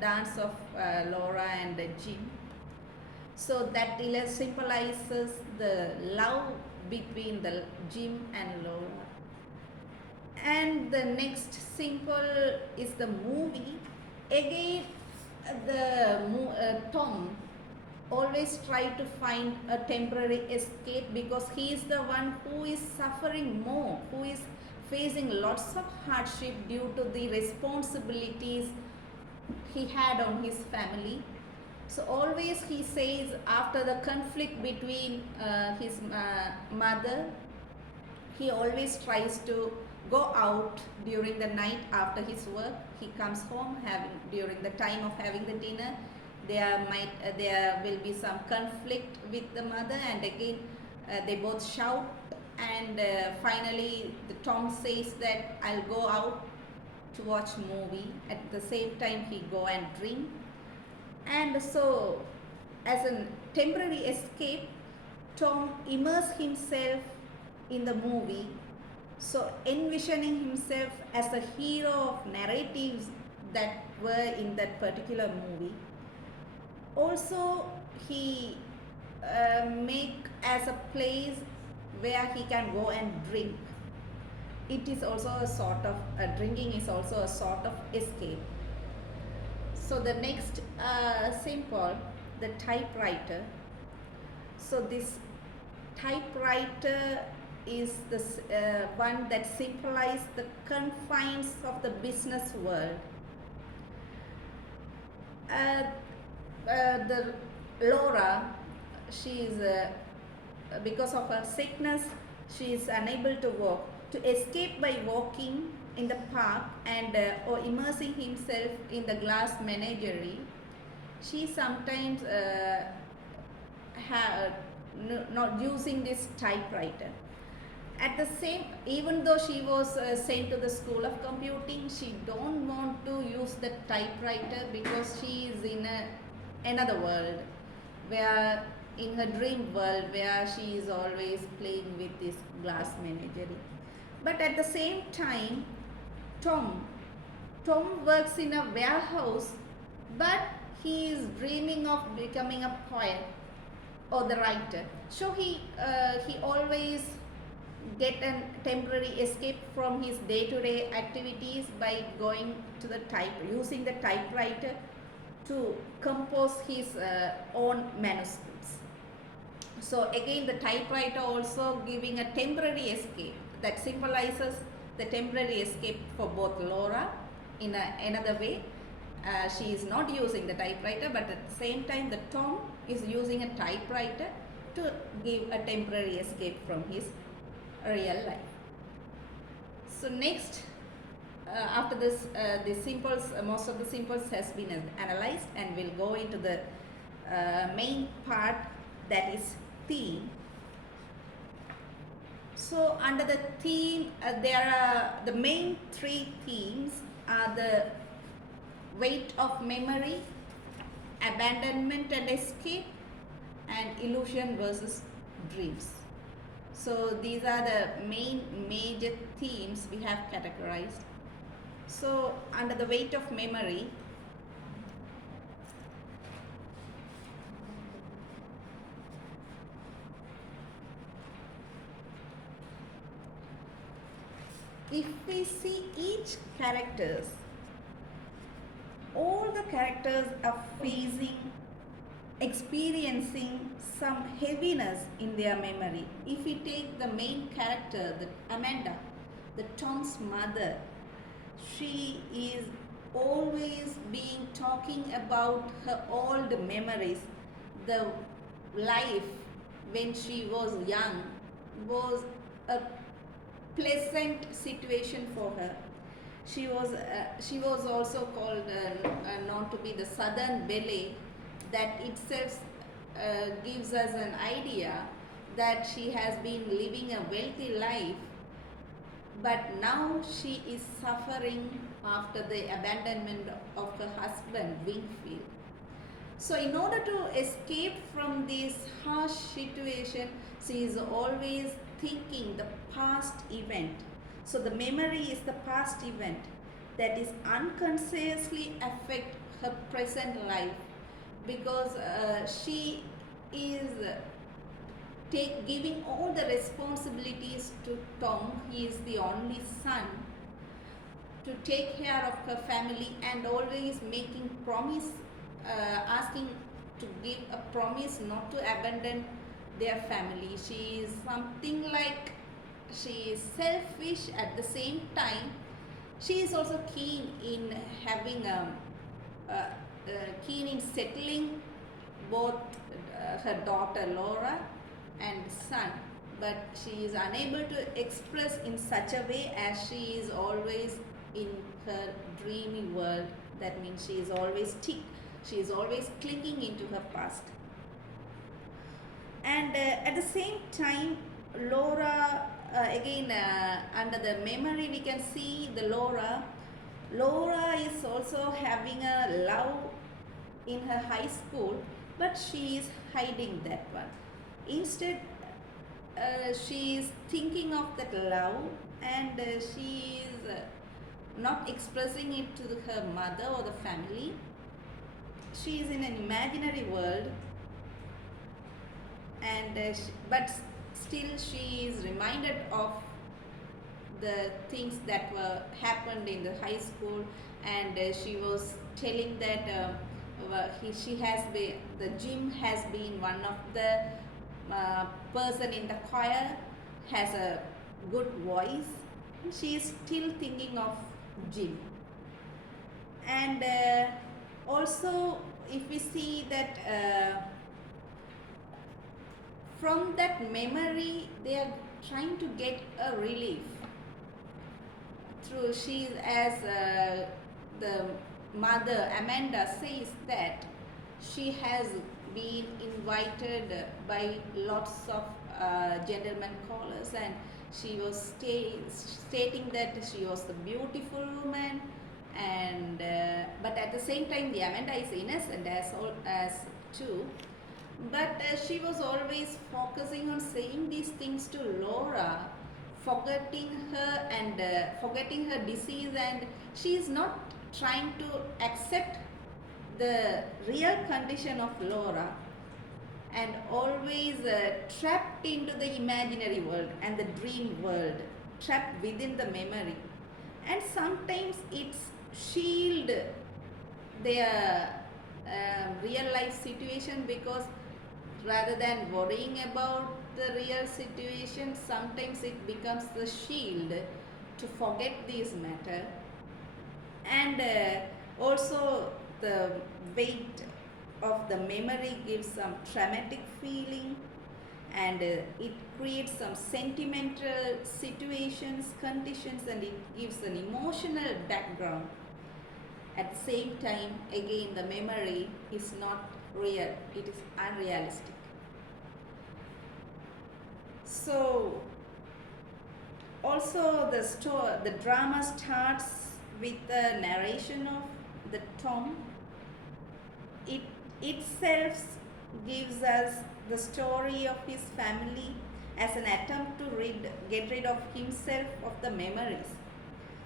dance of Laura and Jim. So that symbolizes the love between the Jim and Laura. And the next symbol is the movie. Again, Tom always try to find a temporary escape because he is the one who is suffering more, who is facing lots of hardship due to the responsibilities he had on his family. So always he says, after the conflict between his mother, he always tries to go out during the night after his work. He comes home during the time of having the dinner. There will be some conflict with the mother, and again they both shout, and finally the Tom says that I'll go out to watch movie. At the same time he go and drink, and so as a temporary escape, Tom immerses himself in the movie, so envisioning himself as a hero of narratives that were in that particular movie. Also, he make as a place where he can go and drink. It is also a sort of drinking is also a sort of escape. So the next symbol, the typewriter. So this typewriter is the one that symbolizes the confines of the business world. The Laura, she is because of her sickness, she is unable to walk. To escape by walking in the park and or immersing himself in the glass menagerie, she sometimes not using this typewriter. At the same, even though she was sent to the school of computing, she don't want to use the typewriter because she is in another world, where in her dream world, where she is always playing with this glass menagerie. But at the same time, Tom works in a warehouse, but he is dreaming of becoming a poet or the writer. So he always get a temporary escape from his day-to-day activities by going to the using the typewriter to compose his own manuscripts. So again, the typewriter also giving a temporary escape that symbolizes the temporary escape for both Laura in another way. She is not using the typewriter, but at the same time the Tom is using a typewriter to give a temporary escape from his real life. So next, after this, the symbols, most of the symbols has been analyzed, and we'll go into the main part, that is theme. So under the theme, there are the main three themes are the weight of memory, abandonment and escape, and illusion versus dreams. So these are the main major themes we have categorized. So under the weight of memory, if we see each characters, all the characters are experiencing some heaviness in their memory. If we take the main character, Amanda, the Tom's mother, she is always talking about her old memories. The life when she was young was a pleasant situation for her. She was also called known to be the Southern Belle. That itself gives us an idea that she has been living a wealthy life, but now she is suffering after the abandonment of her husband, Wingfield. So in order to escape from this harsh situation, she is always thinking the past event. So the memory is the past event. that is unconsciously affect her present life, because she is giving all the responsibilities to Tom. He is the only son, to take care of her family, and always making promise, asking to give a promise not to abandon their family. She is something like, she is selfish. At the same time, she is also keen in having keen in settling both her daughter Laura and son, but she is unable to express in such a way, as she is always in her dreamy world. That means she is always clinging into her past. And at the same time, Laura, again, under the memory, we can see the Laura is also having a love in her high school, but she is hiding that one. Instead, she is thinking of that love, and she is not expressing it to her mother or the family. She is in an imaginary world, and but still she is reminded of the things that were happened in the high school, and she was telling that she has been, the Jim has been one of the person in the choir, has a good voice, and she is still thinking of Jim. And also, if we see that from that memory, they are trying to get a relief through, she, as the mother Amanda says that she has been invited by lots of gentlemen callers, and she was stating that she was the beautiful woman, and but at the same time the Amanda is innocent as too, but she was always focusing on saying these things to Laura, forgetting her, and forgetting her disease, and she is not trying to accept the real condition of Laura, and always trapped into the imaginary world and the dream world, trapped within the memory. And sometimes it's shield their real life situation, because rather than worrying about the real situation, sometimes it becomes the shield to forget this matter. And also the weight of the memory gives some traumatic feeling, and it creates some sentimental situations, conditions, and it gives an emotional background. At the same time, again, the memory is not real, it is unrealistic. So also the drama starts with the narration of the Tom. It itself gives us the story of his family as an attempt to get rid of himself of the memories,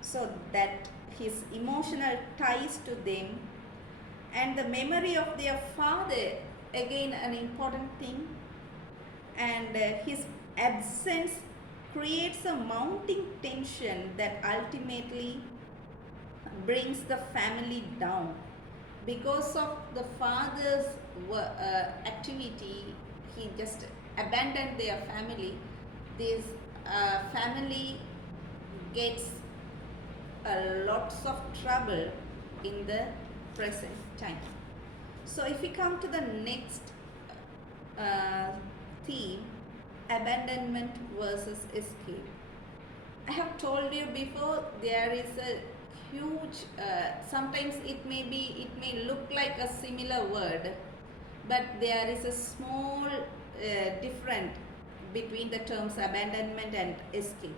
so that his emotional ties to them, and the memory of their father, again an important thing, and his absence creates a mounting tension that ultimately brings the family down. Because of the father's activity, he just abandoned their family. This family gets lots of trouble in the present time. So if we come to the next theme, abandonment versus escape. I have told you before, there is a huge, sometimes it may look like a similar word, but there is a small difference between the terms abandonment and escape.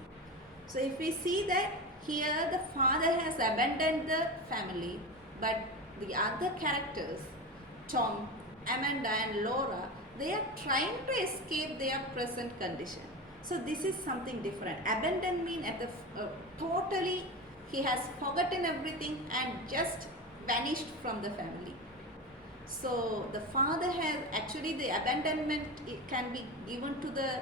So if we see that here the father has abandoned the family, but the other characters, Tom, Amanda and Laura, they are trying to escape their present condition. So this is something different. Abandonment means at the totally He has forgotten everything and just vanished from the family. So the father has actually, the abandonment can be given to the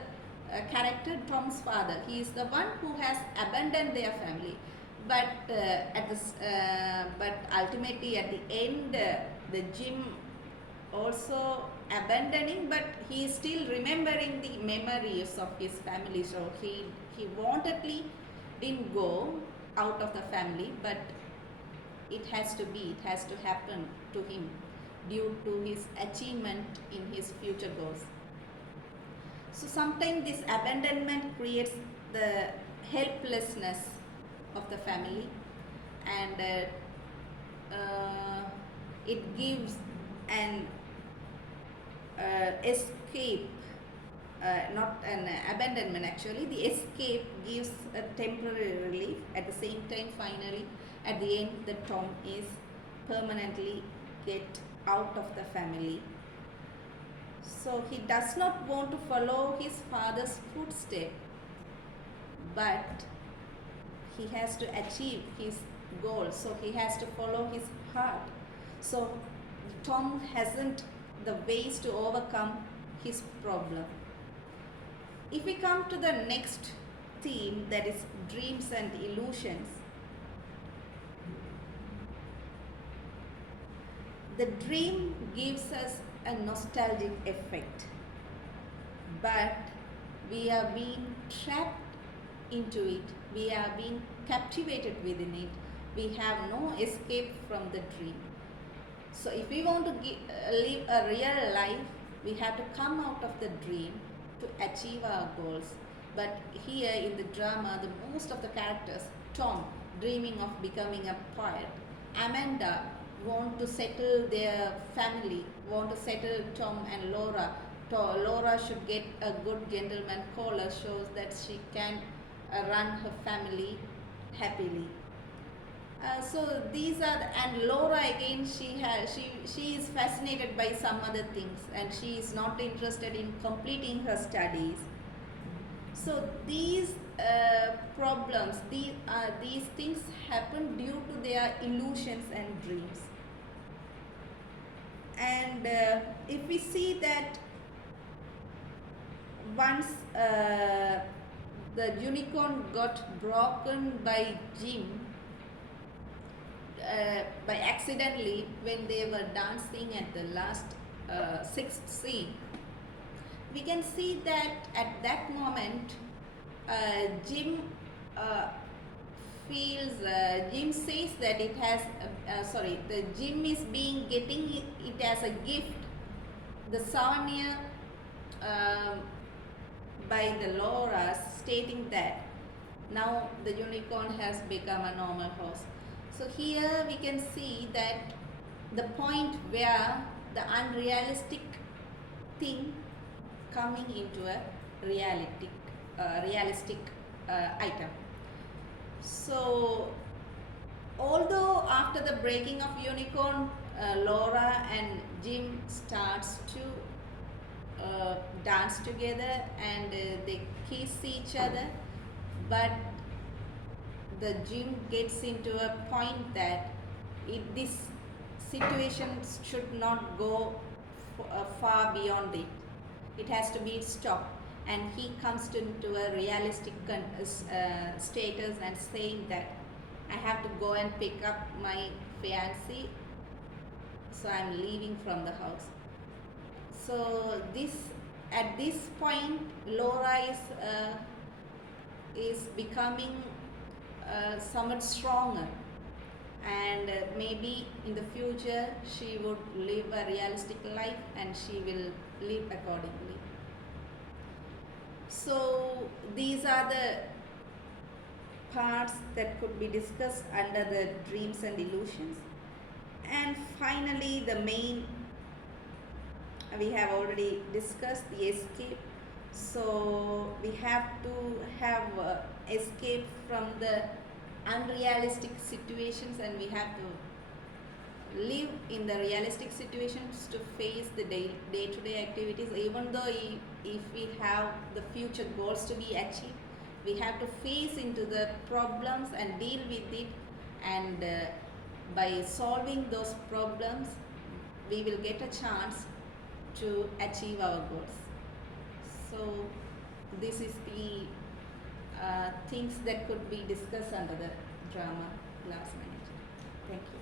character Tom's father. He is the one who has abandoned their family. But but ultimately at the end, the Jim also abandoning, but he is still remembering the memories of his family. So he wantedly didn't go out of the family, but it has to be, it has to happen to him due to his achievement in his future goals. So sometimes this abandonment creates the helplessness of the family, and it gives an escape, not an abandonment actually. The escape gives a temporary relief. At the same time, finally, at the end, the Tom is permanently get out of the family. So he does not want to follow his father's footsteps, but he has to achieve his goal. So he has to follow his heart. So Tom hasn't the ways to overcome his problem. If we come to the next theme, that is dreams and illusions, the dream gives us a nostalgic effect, but we are being trapped into it, we are being captivated within it, we have no escape from the dream. So if we want to live a real life, we have to come out of the dream to achieve our goals. But here in the drama, the most of the characters, Tom dreaming of becoming a poet, Amanda want to settle their family, want to settle Tom and Laura. Laura should get a good gentleman caller, shows that she can run her family happily. So these are and Laura again, she is fascinated by some other things, and she is not interested in completing her studies. So these problems, these things happen due to their illusions and dreams. And if we see that once the unicorn got broken by Jim by accidentally when they were dancing at the last sixth scene, we can see that at that moment Jim Jim says that it has the Jim is getting it as a gift, the souvenir by the Laura, stating that now the unicorn has become a normal horse. So here we can see that the point where the unrealistic thing coming into a realistic item. So although after the breaking of unicorn, Laura and Jim starts to dance together, and they kiss each other, but the Jim gets into a point that this situation should not go far beyond it. It has to be stopped, and he comes into a realistic status and saying that I have to go and pick up my fiancé, so I'm leaving from the house. So at this point, Laura is becoming somewhat stronger, and maybe in the future she would live a realistic life and she will live accordingly. So these are the parts that could be discussed under the dreams and illusions. And finally, the main, we have already discussed the escape. So we have to have escape from the unrealistic situations, and we have to live in the realistic situations to face the day-to-day activities. Even though if we have the future goals to be achieved, We have to face into the problems and deal with it, and by solving those problems, we will get a chance to achieve our goals. So this is the things that could be discussed under the drama class manager. Thank you.